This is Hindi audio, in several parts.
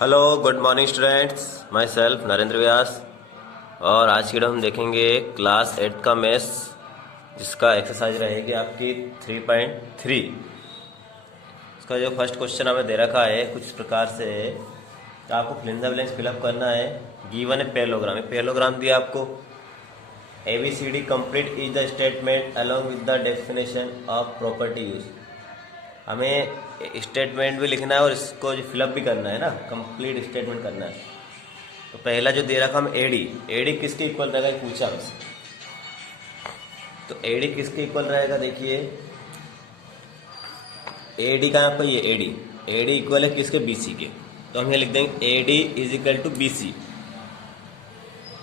Hello good morning students, myself Narendra Vyas. और आज की वीडियो हम देखेंगे क्लास 8 का मैथ्स, जिसका एक्सरसाइज रहेगी आपकी 3.3। इसका जो फर्स्ट क्वेश्चन हमें दे रखा है कुछ इस प्रकार से है, तो आपको fill in the blanks fill up करना है। गिवन है पैरेललोग्राम, एक पैरेललोग्राम दिया आपको। ABCD complete is the statement along with the definition of property use. हमें स्टेटमेंट भी लिखना है और इसको जो फिलअप भी करना है ना, कंप्लीट स्टेटमेंट करना है। तो पहला जो दे रखा हम एडी किसके इक्वल रहेगा पूछा हमसे। तो एडी किसके इक्वल रहेगा, देखिए एडी का आपका ये एडी इक्वल है किसके, बीसी के। तो हम ये लिख देंगे AD is equal to BC.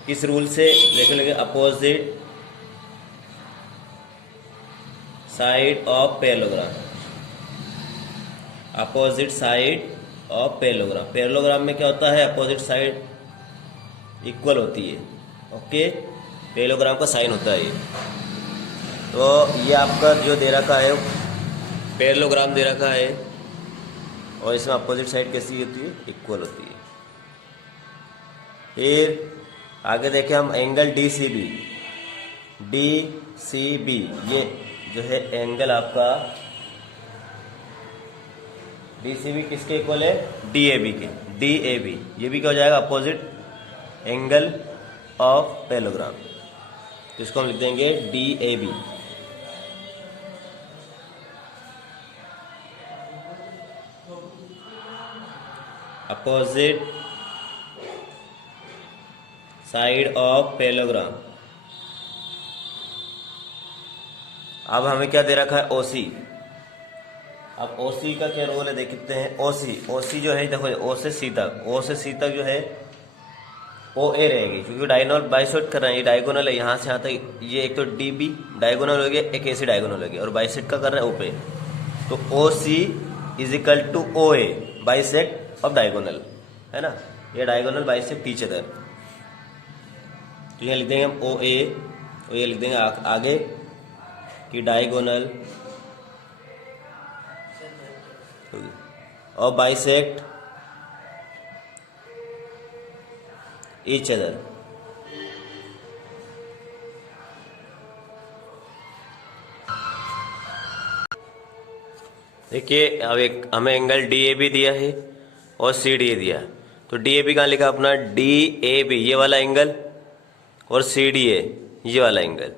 किस रूल से देख लेंगे, opposite side of parallelogram. Opposite side of parallelogram, parallelogram में क्या होता है, अपोजिट साइड इक्वल होती है। ओके, पैरेललोग्राम का साइन होता है ये। तो ये आपका जो दे रखा है पैरेललोग्राम दे रखा है, और इसमें अपोजिट साइड कैसी होती है, इक्वल होती है। फिर आगे देखें हम एंगल DCB, ये जो है एंगल आपका DCB किसके इक्वल है, DAB के। DAB ये भी क्या हो जाएगा, अपोजिट एंगल ऑफ पैरेललोग्राम। तो इसको हम लिख देंगे DAB। Opposite side of parallelogram. अब हमें क्या दे रखा है, OC। अब OC का क्या रोल है देखते हैं। OC जो है, देखो O से C तक जो है OA रहेगी, क्योंकि डायगोनल बाइसेक्ट कर रहे हैं। ये डायगोनल है, यहाँ से यहाँ तक ये एक तो DB डायगोनल हो गया, एक AC डायगोनल हो गया, और बाइसेक्ट का कर रहे हैं OP। तो OC is equal to OA bisect of diagonal, है ना। ये डायगोनल बाइसेक्ट ईच अदर। तो यहाँ लिख देंगे हम OA, और ये लिख देंगे आगे कि डायगोनल और बाइसेक्ट ईच अदर। देखिए अब एक हमें एंगल DAB दिया है और CDA दिया है। तो DAB कहाँ लिखा अपना, DAB ये वाला एंगल, और CDA ये वाला एंगल।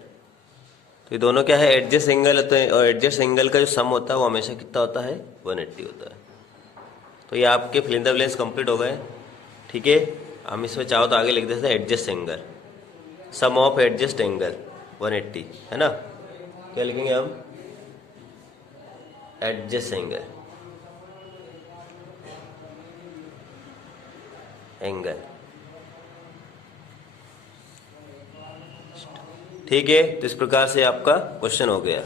तो ये दोनों क्या है, एडजस्ट एंगल होते हैं, और एडजस्ट एंगल का जो सम होता है वो हमेशा कितना होता है, 180 होता है। तो ये आपके fill in the blanks complete हो गए, ठीक है। हम इसमें चाहो तो आगे लिख देते हैं adjust angle, sum of adjust angle 180, है ना। क्या लिखेंगे हम, एडजस्ट एंगल ठीक है। तो इस प्रकार से आपका क्वेश्चन हो गया।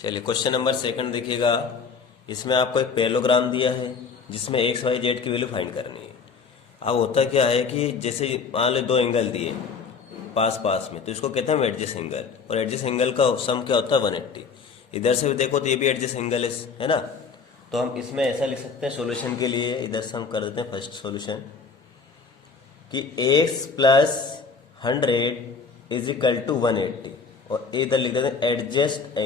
चलिए क्वेश्चन नंबर 2 देखिएगा। इसमें आपको एक पैरेललोग्राम दिया है जिसमें x, y, z की वैल्यू फाइंड करनी है। अब होता क्या है कि जैसे मान लो दो एंगल दिए पास में, तो इसको कहते हैं एडजस्ट एंगल, और एडजस्ट एंगल का सम क्या होता है, 180। इधर से भी देखो तो ये भी एडजस्ट एंगल है ना। तो हम इसमें ऐसा लिख सकते हैं सॉल्यूशन के लिए, इधर से हम कर देते हैं फर्स्ट सॉल्यूशन कि x plus 100 is equal to 180, और इधर लिख देते हैं एडजस्ट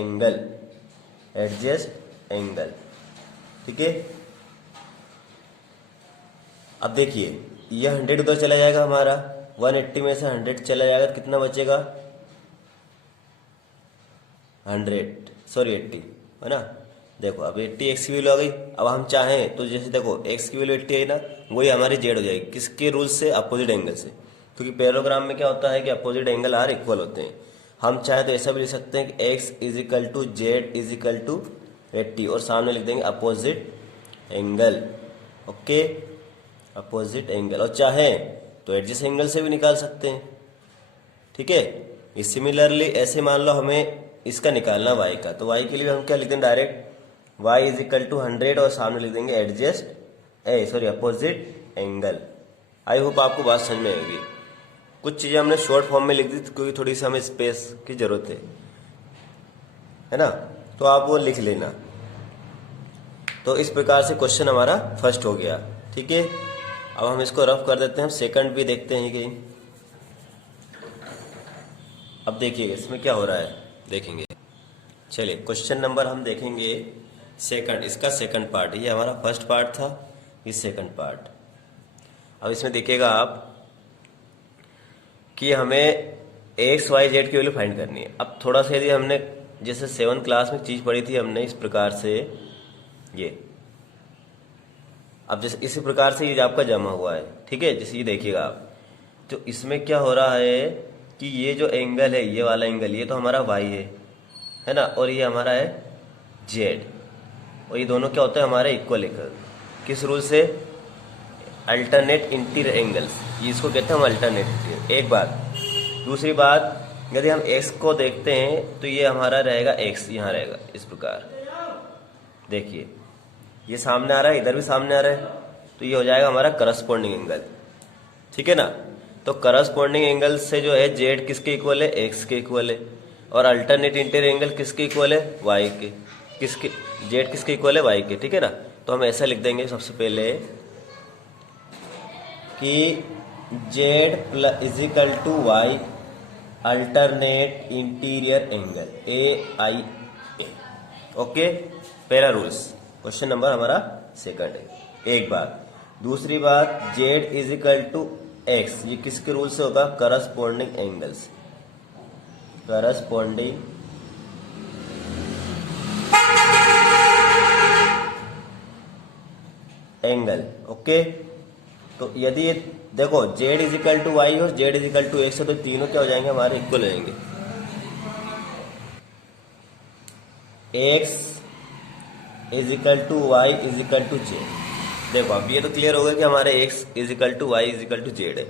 एंगल, ठीक है। अब देखिए यह 100 उधर चला जाएगा हमारा, 180 में से 100 चला जाएगा तो कितना बचेगा, 80, है ना। देखो अब 80 x की वैल्यू आ गई। अब हम चाहें तो जैसे देखो x की वैल्यू 80 है ना, वही हमारी z हो जाएगी, किसके रूल से, अपोजिट एंगल से। क्योंकि पैरेललोग्राम में क्या होता है कि अपोजिट एंगल आर इक्वल होते हैं। हम चाहे तो ऐसा भी लिख सकते हैं कि x is equal to Z is equal to 80, और सामने लिख देंगे opposite angle. Okay, opposite angle, और चाहे तो एडजस्ट एंगल से भी निकाल सकते हैं, ठीक है। सिमिलरली ऐसे मान लो हमें इसका निकालना y का, तो y के लिए हम क्या लिख देंगे, direct y is equal to 100, और सामने लिख देंगे अपोजिट एंगल। आई होप आपको बात समझ में आएगी। कुछ चीज़ें हमने शॉर्ट फॉर्म में लिख दी क्योंकि थोड़ी सी हमें स्पेस की जरूरत है ना, तो आप वो लिख लेना। तो इस प्रकार से क्वेश्चन हमारा फर्स्ट हो गया। ठीक है, अब हम इसको रफ कर देते हैं, सेकंड भी देखते हैं कहीं। अब देखिएगा इसमें क्या हो रहा है, देखेंगे। चलिए क्वेश्चन नंबर हम देखेंगे सेकंड, इसका सेकंड पार्ट। ये हमारा फर्स्ट पार्ट था, ये सेकंड पार्ट। अब इसमें देखिएगा आप कि हमें एक्स वाई जेड की वैल्यू फाइंड करनी है। अब थोड़ा सा यदि हमने जैसे 7th क्लास में चीज़ पढ़ी थी हमने इस प्रकार से, ये अब जैसे इसी प्रकार से ये आपका जमा हुआ है, ठीक है। जैसे ये देखिएगा आप, तो इसमें क्या हो रहा है कि ये जो एंगल है, ये वाला एंगल, ये तो हमारा वाई है ना, और ये हमारा है जेड, और ये दोनों क्या होता है हमारे इक्वल एंगल। किस रूल से? अल्टरनेट इंटीरियर एंगल्स, ये इसको कहते हैं हम अल्टरनेट इंटीरियर। एक बात। दूसरी बात, यदि हम एक्स को देखते हैं तो ये हमारा रहेगा एक्स, यहाँ रहेगा इस प्रकार। देखिए ये सामने आ रहा है, इधर भी सामने आ रहा है, तो ये हो जाएगा हमारा करस्पॉन्डिंग एंगल, ठीक है ना। तो करस्पॉन्डिंग एंगल से जो है जेड किसके इक्वल है? एक्स के इक्वल है। और अल्टरनेट इंटीरियर एंगल किसके इक्वल है? वाई के। किसके? जेड किसके इक्वल है? वाई के, ठीक है ना। तो हम ऐसा लिख देंगे सबसे पहले कि Z plus is equal to Y alternate interior angle AIA। Okay, पहला रूल्स, क्वेश्चन नंबर हमारा सेकंड है। एक बात। दूसरी बात, Z is equal to X, ये किसके रूल से होगा? Corresponding angles, corresponding angle. Okay, तो यदि ये देखो Z is equal to Y और Z is equal to X है, तो तीनों क्या हो जाएंगे हमारे? इक्वल हो जाएंगे। X is equal to Y is equal to Z. देखो अब ये तो क्लियर हो गया कि हमारे X is equal to Y is equal to Z है।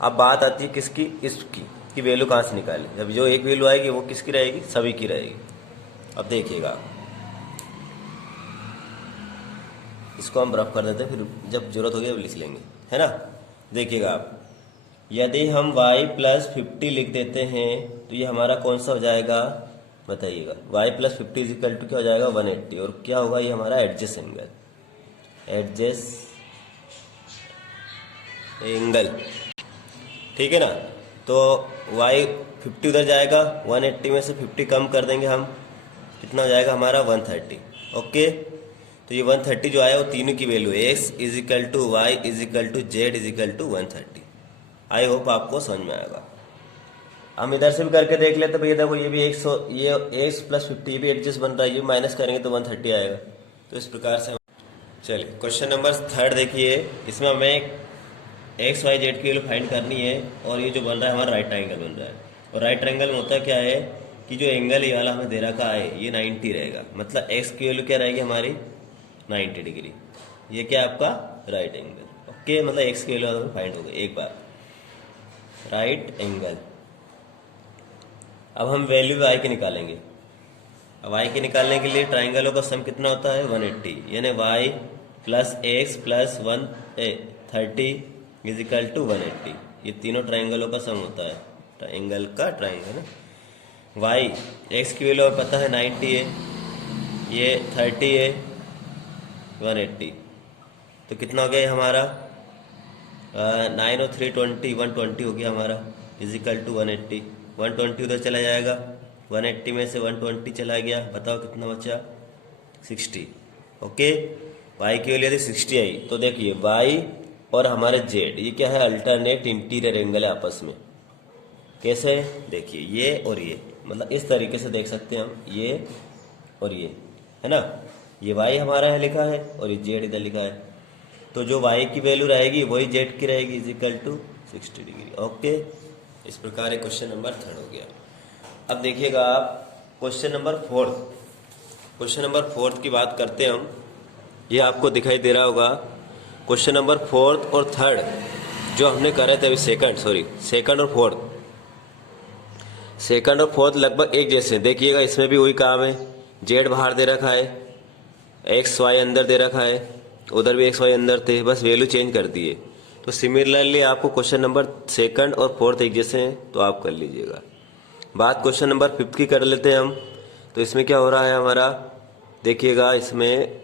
अब बात आती है किसकी? इसकी कि वैल्यू कहाँ से निकालें। जब जो एक वैल्यू आएगी वो किसकी रहेगी? सभी की रहेगी। अब देखिएगा इसको हम रफ कर देते हैं, फिर जब जरूरत होगी अब लिख लेंगे, है ना। देखिएगा आप, यदि हम y प्लस 50 लिख देते हैं तो ये हमारा कौन सा हो जाएगा? बताइएगा। y plus 50 is equal to क्या हो जाएगा? 180। और क्या होगा? ये हमारा एडजस्ट एंगल, एडजस्ट एंगल, ठीक है ना। तो y 50 उधर जाएगा, 180 में से 50 कम कर देंगे हम, कितना हो जाएगा हमारा? 130। ओके, तो ये 130 जो आया वो तीनों की वैल्यू है। x is equal to Y is equal to Z is equal to 130। I hope आपको समझ में आएगा। हम इधर से भी करके देख लेते भैया, देखो ये भी x, ये x प्लस 50 भी एडजस्ट बन रहा है, ये माइनस करेंगे तो 130 आएगा। तो इस प्रकार से चलिए क्वेश्चन नंबर थर्ड देखिए। इसमें हमें एक्स वाई जेड की वैल्यू फाइंड करनी है, और ये जो बन रहा है हमारा राइट ट्रायंगल बन रहा है। और राइट ट्रायंगल में होता क्या है कि जो एंगल ये वाला हमें दे रखा है ये 90 रहेगा, मतलब एक्स की वैल्यू क्या रहेगी हमारी? 90 डिग्री। ये क्या है आपका? Right angle. ओके, मतलब एक्स की वैल्यू फाइंड हो गई। एक बार राइट एंगल। अब हम वैल्यू वाई की निकालेंगे। अब वाई की निकालने के लिए ट्राइंगलों का सम कितना होता है? 180, यानी Y plus X plus 130 is equal to 180। ये तीनों ट्राइंगलों का सम होता है, ट्राइंगल का ट्राइंगल है। वाई एक्स की वैल्यू पता है 90 है, ये 30 है, 180, तो कितना हो गया हमारा? 9 और 3 20, 120 हो गया हमारा, इज इक्वल टू 180। 120 उधर चला जाएगा, 180 में से 120 चला गया, बताओ कितना बचा? 60। ओके, वाई की वैल्यू यदि 60 आई तो देखिए वाई और हमारे जेड ये क्या है? अल्टरनेट इंटीरियर एंगल है आपस में। कैसे? देखिए ये और ये, मतलब इस तरीके से देख सकते हैं हम, ये और ये, है ना। ये वाई हमारा है लिखा है और ये जेड इधर लिखा है, तो जो वाई की वैल्यू रहेगी वही जेड की रहेगी, is equal to 60 degree. Okay, इस प्रकार ये क्वेश्चन नंबर थर्ड हो गया। अब देखिएगा आप question number fourth. Question number fourth की बात करते हैं हम, ये आपको दिखाई दे रहा होगा। क्वेश्चन नंबर फोर्थ और थर्ड जो हमने करे थे अभी, सेकंड और फोर्थ, सेकंड और फोर्थ लगभग एक जैसे। देखिएगा इसमें भी वही काम है, जेड बाहर दे रखा है, एक्स वाई अंदर दे रखा है, उधर भी एक्स वाई अंदर थे, बस वैल्यू चेंज कर दिए। तो सिमिलरली आपको क्वेश्चन नंबर सेकंड और फोर्थ एक जैसे हैं, तो आप कर लीजिएगा। बात क्वेश्चन नंबर फिफ्थ की कर लेते हैं हम। तो इसमें क्या हो रहा है हमारा? देखिएगा इसमें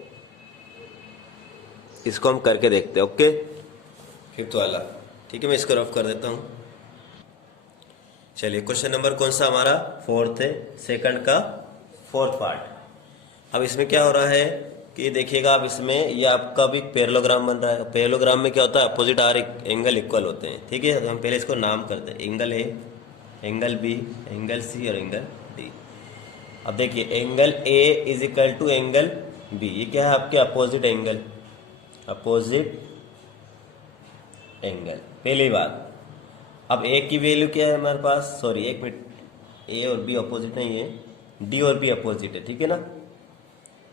इसको हम करके देखते हैं। ओके, फिफ्थ वाला। ठीक है, मैं इसको रफ कर देता हूँ। चलिए, क्वेश्चन नंबर कौन सा हमारा? फोर्थ है, सेकंड का फोर्थ पार्ट। अब इसमें क्या हो रहा है कि देखिएगा आप, इसमें ये आपका भी पैरेललोग्राम बन रहा है। पैरेललोग्राम में क्या होता है? अपोजिट आर एंगल इक्वल होते हैं। ठीक है, तो हम पहले इसको नाम करते हैं। Angle A, angle B, angle C और एंगल डी। अब देखिए, angle A is equal to angle B, ये क्या है? आपके अपोजिट एंगल, अपोजिट एंगल, पहली बात। अब ए की वैल्यू क्या है हमारे पास? सॉरी, एक मिनट, ए और बी अपोजिट नहीं है, डी और बी अपोजिट है। ठीक है ना,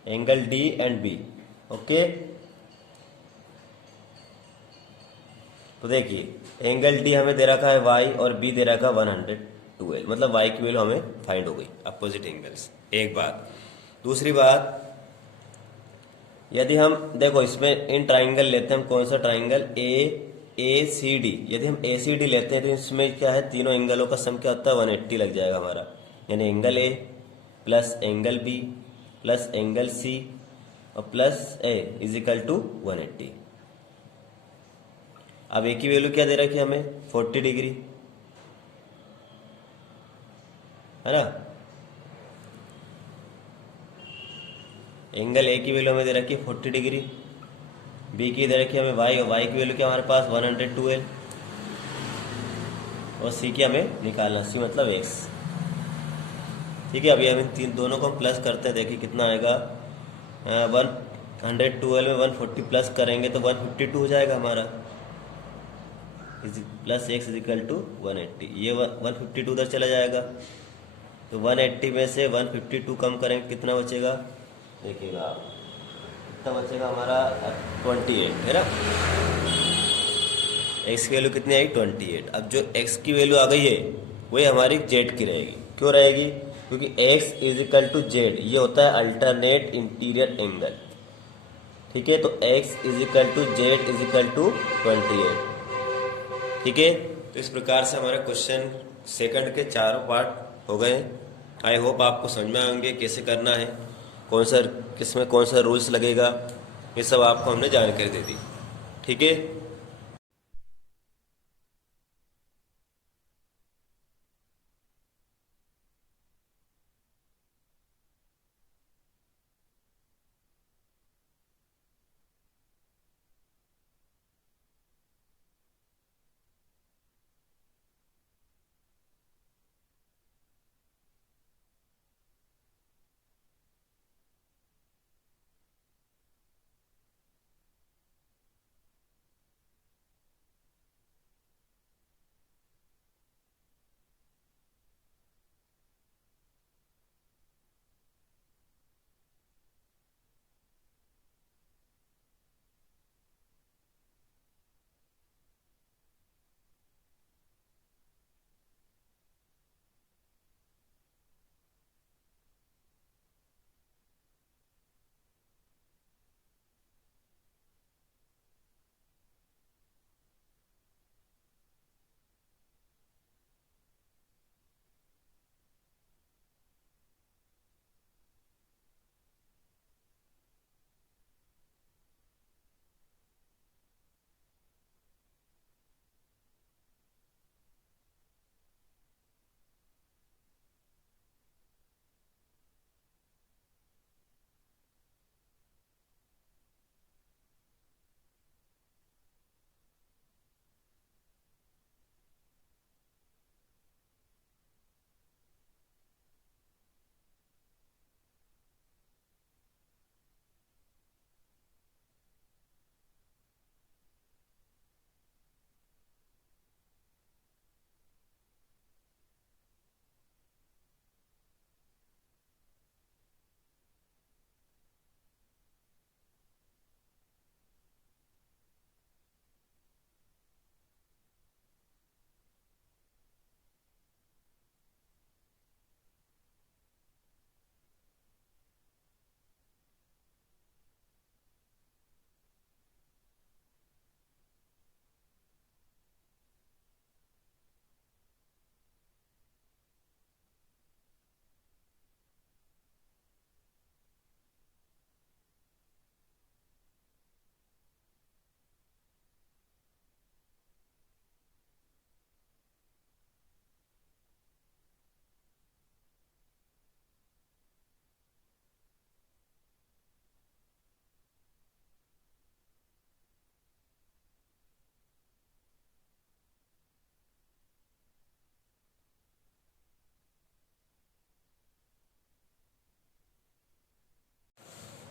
angle D and B. Okay, तो देखिए एंगल डी हमें दे रखा है वाई और बी दे रखा है 112, मतलब वाई की वैल्यू हमें फाइंड हो गई, अपोजिट एंगल्स। एक बात। दूसरी बात, यदि हम देखो इसमें इन ट्राइंगल लेते हैं हम, कौन सा ट्राइंगल? ए सी डी। यदि हम ए सी डी लेते हैं तो इसमें क्या है? तीनों एंगलों का सम क्या होता है? 180 लग जाएगा हमारा। यानी angle A plus angle B plus angle C और plus A is equal to 180। अब ए की वैल्यू क्या दे रखी है हमें? 40 डिग्री, है ना। एंगल ए की वैल्यू हमें दे रखी है 40 डिग्री, बी की दे रखी है हमें वाई, और वाई की वैल्यू क्या हमारे पास? 112, और सी की हमें निकालना, सी मतलब एक्स। ठीक है, अभी हम इन तीन दोनों को हम प्लस करते हैं, देखिए कितना आएगा। 112 में 140 प्लस करेंगे तो 152 हो जाएगा हमारा, plus X is equal to 180। ये 152 उधर चला जाएगा, तो 180 में से 152 कम करेंगे, कितना बचेगा? देखिएगा आप, कितना बचेगा हमारा? 28, है ना। एक्स की वैल्यू कितनी आई? 28। अब जो एक्स की वैल्यू आ गई है वही हमारी जेड की रहेगी। क्यों रहेगी? क्योंकि X is equal to Z, ये होता है अल्टरनेट इंटीरियर एंगल। ठीक है, तो X is equal to Z is equal to 28। ठीक है, तो इस प्रकार से हमारे क्वेश्चन सेकंड के चारों पार्ट हो गए। आई होप आपको समझ में आएंगे कैसे करना है, कौन सा किसमें कौन सा रूल्स लगेगा, ये सब आपको हमने जानकारी दे दी। ठीक है।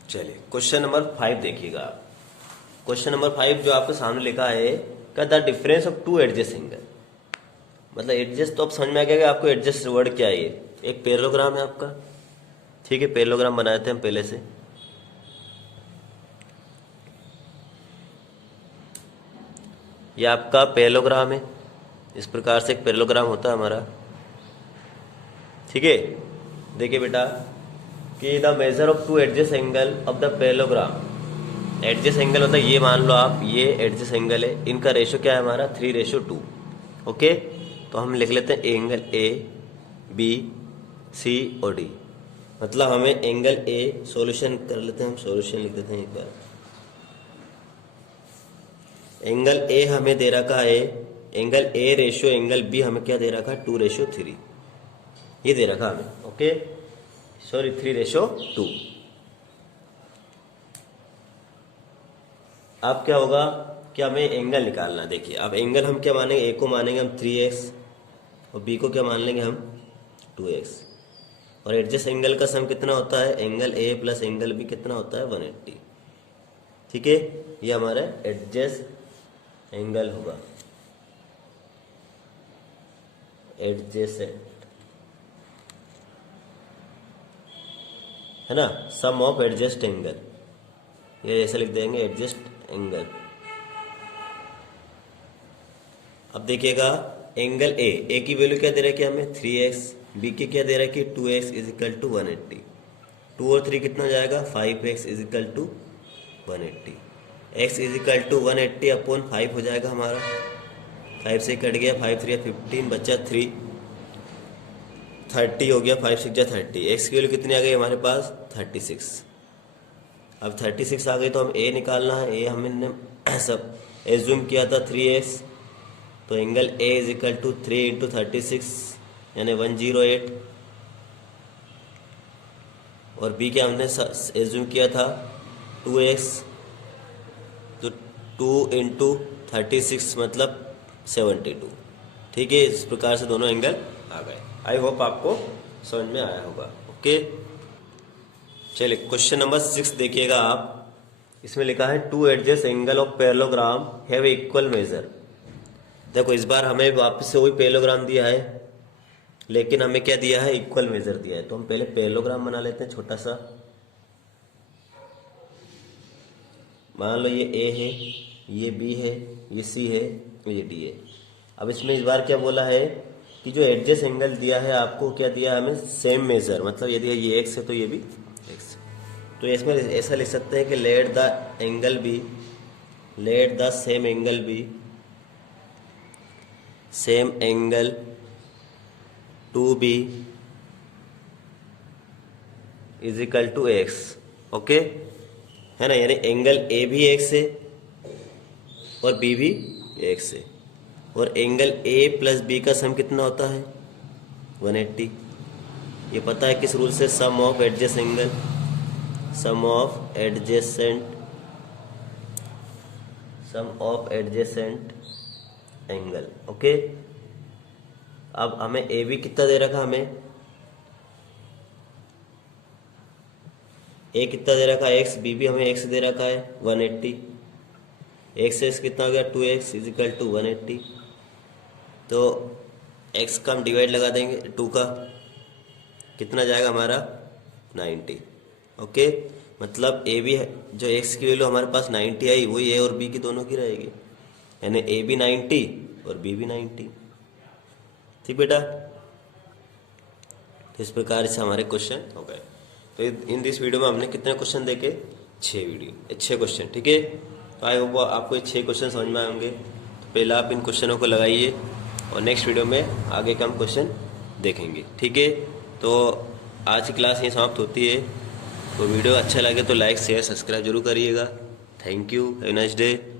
चलिए क्वेश्चन नंबर 5 देखिएगा। क्वेश्चन नंबर 5 जो आपके सामने लिखा है क्या the difference of two adjust angle. मतलब एडजस्ट तो अब समझ में आ गया कि आपको एडजस्ट वर्ड क्या है। ये एक पैरेललोग्राम है आपका, ठीक है। पैरेललोग्राम बनाए थे हम पहले से। ये आपका पैरेललोग्राम है, इस प्रकार से एक पैरेललोग्राम होता है हमारा, ठीक है। देखिए बेटा कि the measure of two adjust angle of the parallelogram. Adjust angle मतलब ये मान लो आप, ये एडजस्ट एंगल है, इनका रेशो क्या है हमारा 3:2। ओके, तो हम लिख लेते हैं एंगल ए बी सी और डी। मतलब हमें एंगल ए सॉल्यूशन कर लेते हैं, हम सॉल्यूशन लिख देते हैं एक बार। एंगल ए हमें दे रखा है, angle A ratio angle B हमें क्या दे रखा है 2:3, ये दे रखा हमें। Okay sorry 3:2। अब क्या होगा कि हमें एंगल निकालना है। देखिए अब एंगल हम क्या मानेंगे, ए को मानेंगे हम 3x और बी को क्या मान लेंगे हम 2x। और एडजस्ट एंगल का सम कितना होता है, angle A plus angle B कितना होता है 180, ठीक है। ये हमारा एडजस्ट एंगल होगा, एडजस्ट है ना, सम ऑफ एडजस्ट एंगल, ये ऐसे लिख देंगे एडजस्ट एंगल। अब देखिएगा एंगल ए की वैल्यू क्या दे रहा है कि हमें 3x, बी की क्या दे रहा है कि 2x = 180। 2 और 3 कितना हो जाएगा 5x = 180। x = 180 अपॉन 5 हो जाएगा हमारा, 5 से कट गया, 5 3 15 बचा 3, 30 हो गया, 5 6 30। x की वैल्यू कितनी आ गई हमारे पास 36। अब 36 आ गई तो हम a निकालना है। a हमने सब एज्यूम किया था 3x, तो एंगल a = 3 × 36 यानी 108। और b क्या हमने एज्यूम किया था 2x, तो 2 × 36 मतलब 72, ठीक है। इस प्रकार से दोनों एंगल आ गए। आई होप आपको समझ में आया होगा। ओके चलिए क्वेश्चन नंबर 6 देखिएगा आप। इसमें लिखा है two adjust angle of parallelogram have equal measure. देखो इस बार हमें वापस से वही पैरेललोग्राम दिया है, लेकिन हमें क्या दिया है इक्वल मेजर दिया है। तो हम पहले पैरेललोग्राम बना लेते हैं छोटा सा। मान लो ये ए है, ये बी है, ये सी है, ये डी है। अब इसमें इस बार क्या बोला है कि जो एडजस्ट एंगल दिया है आपको क्या दिया है हमें सेम मेजर। मतलब यदि ये एक्स है तो ये भी एक्स है। तो इसमें ऐसा लिख सकते हैं कि let the angle B, let the same angle B, same angle two B = X. Okay है ना, यानी एंगल ए भी एक्स है और बी भी एक्स है। और एंगल ए प्लस बी का सम कितना होता है 180। ये पता है किस रूल से, sum of adjust angle, sum of adjacent, sum of adjacent angle. Okay अब हमें ए बी कितना दे रखा, हमें ए कितना दे रखा एक्स, बी भी हमें एक्स दे रखा है 180। एक्स एक्स कितना हो गया 2x = 180। तो x का हम डिवाइड लगा देंगे 2 का, कितना जाएगा हमारा 90। ओके मतलब ए बी जो x की वैल्यू हमारे पास 90 आई, वही ए और बी की दोनों की रहेगी, यानी ए भी 90 और बी भी 90। ठीक बेटा, इस प्रकार से हमारे क्वेश्चन हो गए। तो इन दिस वीडियो में हमने कितने क्वेश्चन देखे 6 क्वेश्चन, ठीक है। तो आई होप आपको ये 6 क्वेश्चन समझ में आएंगे। तो पहला आप इन क्वेश्चनों को लगाइए और नेक्स्ट वीडियो में आगे का हम क्वेश्चन देखेंगे, ठीक है। तो आज की क्लास यहीं समाप्त होती है। तो वीडियो अच्छा लगे तो लाइक शेयर सब्सक्राइब जरूर करिएगा। Thank you, have a nice day.